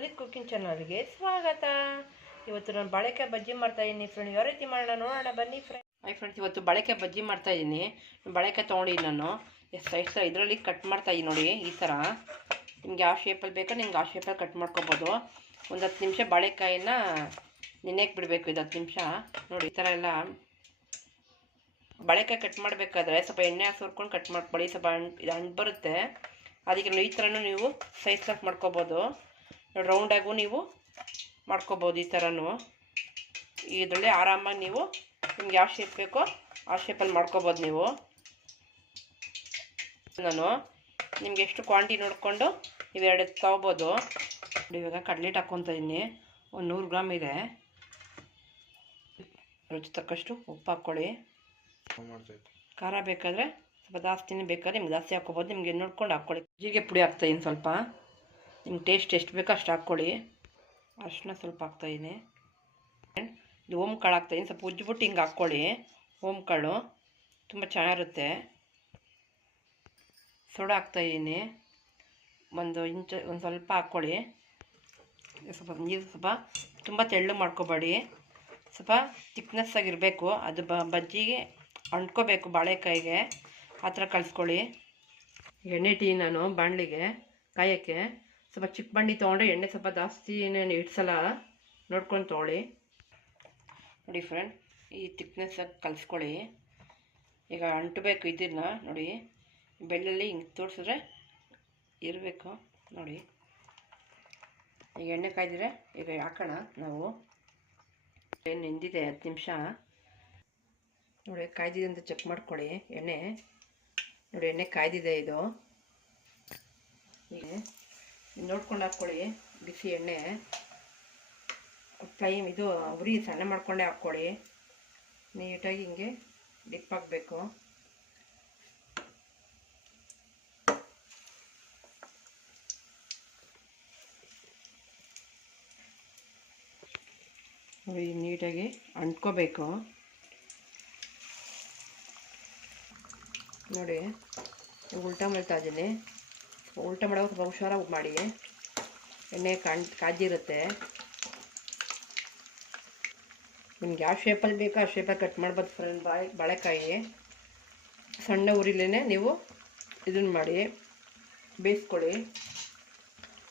Puneeth cooking ಚಾನಲ್ಗೆ ಸ್ವಾಗತ. ಇವತ್ತು ನಾನು ಬಾಳೆಕಾಯಿ ಬಜ್ಜಿ ಮಾಡ್ತಾ ಇದ್ದೀನಿ ಫ್ರೆಂಡ್ ಯಾವ ರೀತಿ ಮಾಡೋಣ ನೋಡೋಣ, ಬನ್ನಿ ಫ್ರೆಂಡ್ ಹಾಯ್ ಫ್ರೆಂಡ್ಸ್ ಇವತ್ತು ಬಾಳೆಕಾಯಿ ಬಜ್ಜಿ ಮಾಡ್ತಾ ಇದ್ದೀನಿ ಬಾಳೆಕಾಯಿ ತೊಗೊಂಡಿದ್ದೀನಿ ನಾನು. ಎಷ್ಟು ಸೈಜ್ ಇದರಲ್ಲಿ ಕಟ್ ಮಾಡ್ತಾ ಇದ್ದೀನಿ ನೋಡಿ, ಈ ಥರ ನಿಮ್ಗೆ ಯಾವ ಶೇಪಲ್ಲಿ ಬೇಕೋ ನಿಮ್ಗೆ ಆ ಶೇಪಲ್ಲಿ ಕಟ್ ಮಾಡ್ಕೋಬೋದು. ಒಂದು ಹತ್ತು ನಿಮಿಷ ಬಾಳೆಕಾಯಿನ ನೆನೆಯಕ್ಕೆ ಬಿಡಬೇಕು ಇದು ಹತ್ತು ನಿಮಿಷ. ನೋಡಿ, ಈ ಥರ ಎಲ್ಲ ಬಾಳೆಕಾಯಿ ಕಟ್ ಮಾಡಬೇಕಾದ್ರೆ ಸ್ವಲ್ಪ ಎಣ್ಣೆ ಸುರ್ಕೊಂಡು ಕಟ್ ಮಾಡ್ಕೊಳ್ಳಿ, ಸ್ವಲ್ಪ ಹಣ್ಣು ಇದು ಹಣ್ಣು ಬರುತ್ತೆ. ಅದಕ್ಕೆ ಈ ಥರನೂ ನೀವು ಸೈಜ್ ಕಟ್ ಮಾಡ್ಕೊಬೋದು. ರೌಂಡಾಗೂ ನೀವು ಮಾಡ್ಕೊಬೋದು ಈ ಥರನೂ. ಇದರಲ್ಲಿ ಆರಾಮಾಗಿ ನೀವು ನಿಮ್ಗೆ ಯಾವ ಶೇಪ್ ಬೇಕೋ ಆ ಶೇಪಲ್ಲಿ ಮಾಡ್ಕೊಬೋದು ನೀವು. ನಾನು ನಿಮ್ಗೆ ಎಷ್ಟು ಕ್ವಾಂಟಿ ನೋಡಿಕೊಂಡು ನೀವು ಎರಡು ತೊಗೋಬೋದು. ಇವಾಗ ಕಡ್ಲೆಟ್ ಹಾಕ್ಕೊತ ಇದ್ದೀನಿ ಒಂದು ನೂರು ಗ್ರಾಮ್ ಇದೆ. ರುಚಿ ತಕ್ಕಷ್ಟು ಉಪ್ಪು ಹಾಕ್ಕೊಳ್ಳಿ. ಖಾರ ಬೇಕಾದರೆ ಸ್ವಲ್ಪ ಜಾಸ್ತಿನೇ ಬೇಕಾದ್ರೆ ನಿಮ್ಗೆ ಜಾಸ್ತಿ ಹಾಕ್ಕೊಬೋದು. ನಿಮಗೆ ನೋಡ್ಕೊಂಡು ಹಾಕ್ಕೊಳ್ಳಿ. ಜೀರಿಗೆ ಪುಡಿ ಹಾಕ್ತಾಯಿದ್ದೀನಿ ಸ್ವಲ್ಪ. ನಿಮ್ಗೆ ಟೇಸ್ಟ್ ಎಷ್ಟು ಬೇಕೋ ಅಷ್ಟು ಹಾಕ್ಕೊಳ್ಳಿ. ಅರ್ಶಿನ ಸ್ವಲ್ಪ ಹಾಕ್ತಾಯಿದ್ದೀನಿ ಇದು ಓಮ್ ಕಾಳು ಹಾಕ್ತಾಯಿದ್ದೀನಿ ಸ್ವಲ್ಪ ಉಜ್ಜಿಬಿಟ್ಟು ಹಿಂಗೆ ಹಾಕ್ಕೊಳ್ಳಿ. ಓಮ್ ಕಾಳು ತುಂಬ ಚೆನ್ನಾಗಿರುತ್ತೆ. ಸೋಡಾ ಹಾಕ್ತಾಯಿದ್ದೀನಿ ಒಂದು ಇಂಚು, ಒಂದು ಸ್ವಲ್ಪ ಹಾಕ್ಕೊಳ್ಳಿ. ಸ್ವಲ್ಪ, ನೀರು ಸ್ವಲ್ಪ ತುಂಬ ತೆಳ್ಳು ಮಾಡ್ಕೋಬೇಡಿ. ಸ್ವಲ್ಪ ತಿಕ್ನೆಸ್ ಆಗಿರಬೇಕು ಅದು ಬಜ್ಜಿಗೆ ಅಂಟ್ಕೋಬೇಕು ಬಾಳೆಕಾಯಿಗೆ. ಆ ಥರ ಕಲಿಸ್ಕೊಳ್ಳಿ. ಎಣ್ಣೆ ಟೀ ನಾನು ಬಾಣಲಿಗೆ, ಕಾಯೋಕ್ಕೆ. ಸ್ವಲ್ಪ ಚಿಕ್ಕ ಬಂಡಿ ತೊಗೊಂಡ್ರೆ ಎಣ್ಣೆ ಸ್ವಲ್ಪ ಜಾಸ್ತಿ ಇಡ್ಸಲ್ಲ. ನೋಡ್ಕೊಂಡು ತೊಗೊಳ್ಳಿ. ನೋಡಿ ಫ್ರೆಂಡ್ ಈ ತಿಕ್ನೆಸ್ಸಾಗಿ ಕಲಿಸ್ಕೊಳ್ಳಿ. ಈಗ ಅಂಟಬೇಕು ಇದನ್ನ, ನೋಡಿ. ಬೆಳ್ಳಲ್ಲಿ ಹಿಂಗೆ ತೋರಿಸಿದ್ರೆ ಇರಬೇಕು, ನೋಡಿ. ಈಗ ಎಣ್ಣೆ ಕಾಯ್ದಿರೆ ಈಗ ಹಾಕೋಣ ನಾವು. ಏನು ನೆಂದಿದೆ, ಹತ್ತು ನಿಮಿಷ. ನೋಡಿ ಕಾಯ್ದಿದೆ ಅಂತ ಚೆಕ್ ಮಾಡ್ಕೊಳ್ಳಿ ಎಣ್ಣೆ. ನೋಡಿ, ಎಣ್ಣೆ ಕಾಯ್ದಿದೆ ಇದು. ಹೀಗೆ ನೋಡ್ಕೊಂಡು ಹಾಕ್ಕೊಳ್ಳಿ ಬಿಸಿ ಎಣ್ಣೆ. ಫ್ಲೈಮ್ ಇದು ಉರಿ ಸಣ್ಣ ಮಾಡಿಕೊಂಡೇ ಹಾಕ್ಕೊಳ್ಳಿ ನೀಟಾಗಿ ಹಿಂಗೆ ಡಿಪ್ ಹಾಕಬೇಕು. ನೋಡಿ ನೀಟಾಗಿ ಅಂಟ್ಕೋಬೇಕು. ನೋಡಿ, ಉಲ್ಟಾ ಮಾಡ್ತಾ ಇದ್ದೀನಿ ಉಲ್ಟಾ ಮಾಡೋ ಸ್ವಲ್ಪ ಹುಷಾರಾಗಿ ಮಾಡಿ. ಎಣ್ಣೆ ಕಾಣ್ ಕಾಜಿರುತ್ತೆ ನಿಮ್ಗೆ ಯಾವ ಶೇಪಲ್ಲಿ ಬೇಕೋ ಆ ಶೇಪಲ್ಲಿ ಕಟ್ ಮಾಡ್ಬೋದು ಫ್ರೆಂಡ್ ಬಾಳೆ ಬಾಳೆಕಾಯಿ. ಸಣ್ಣ ಉರಿಲೇ ನೀವು ಇದನ್ನ ಮಾಡಿ ಬೇಯಿಸ್ಕೊಳ್ಳಿ.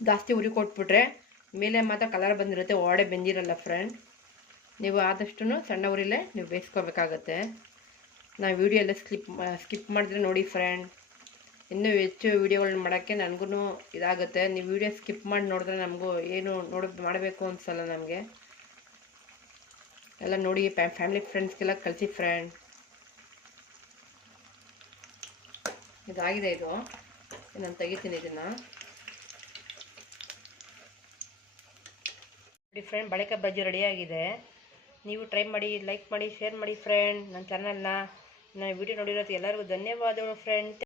ಜಾಸ್ತಿ ಉರಿ ಕೊಟ್ಬಿಟ್ರೆ ಮೇಲೆ ಮಾತ್ರ ಕಲರ್ ಬಂದಿರುತ್ತೆ ಒಡೆ ಬೆಂದಿರಲ್ಲ ಫ್ರೆಂಡ್ ನೀವು ಆದಷ್ಟು ಸಣ್ಣ ಉರಿಲೇ ನೀವು ಬೇಯಿಸ್ಕೋಬೇಕಾಗತ್ತೆ. ನಾವು ವೀಡಿಯೋ ಎಲ್ಲ ಸ್ಕಿಪ್ ಸ್ಕಿಪ್ ಮಾಡಿದ್ರೆ ನೋಡಿ ಫ್ರೆಂಡ್ ಇನ್ನೂ ಹೆಚ್ಚು ವೀಡಿಯೋಗಳನ್ನ ಮಾಡೋಕ್ಕೆ ನನಗೂ ಇದಾಗುತ್ತೆ. ನೀವು ವೀಡಿಯೋ ಸ್ಕಿಪ್ ಮಾಡಿ ನೋಡಿದ್ರೆ ನಮಗೂ ಏನು ನೋಡ ಮಾಡಬೇಕು ಅನಿಸಲ್ಲ ನಮಗೆ. ಎಲ್ಲ ನೋಡಿ ಫ್ಯಾಮಿಲಿ ಫ್ರೆಂಡ್ಸ್ಗೆಲ್ಲ ಕಳಿಸಿ ಫ್ರೆಂಡ್. ಇದಾಗಿದೆ ಇದು. ನಾನು ತೆಗಿತೀನಿ ಇದನ್ನು. ನೋಡಿ ಫ್ರೆಂಡ್, ಬಳಿಕ ಬಜ್ಜಿ ರೆಡಿಯಾಗಿದೆ ನೀವು ಟ್ರೈ ಮಾಡಿ, ಲೈಕ್ ಮಾಡಿ, ಶೇರ್ ಮಾಡಿ ಫ್ರೆಂಡ್ ನನ್ನ ಚಾನಲ್ನ ನಾನು ವಿಡಿಯೋ ನೋಡಿರೋದು ಎಲ್ಲರಿಗೂ ಧನ್ಯವಾದಗಳು ಫ್ರೆಂಡ್.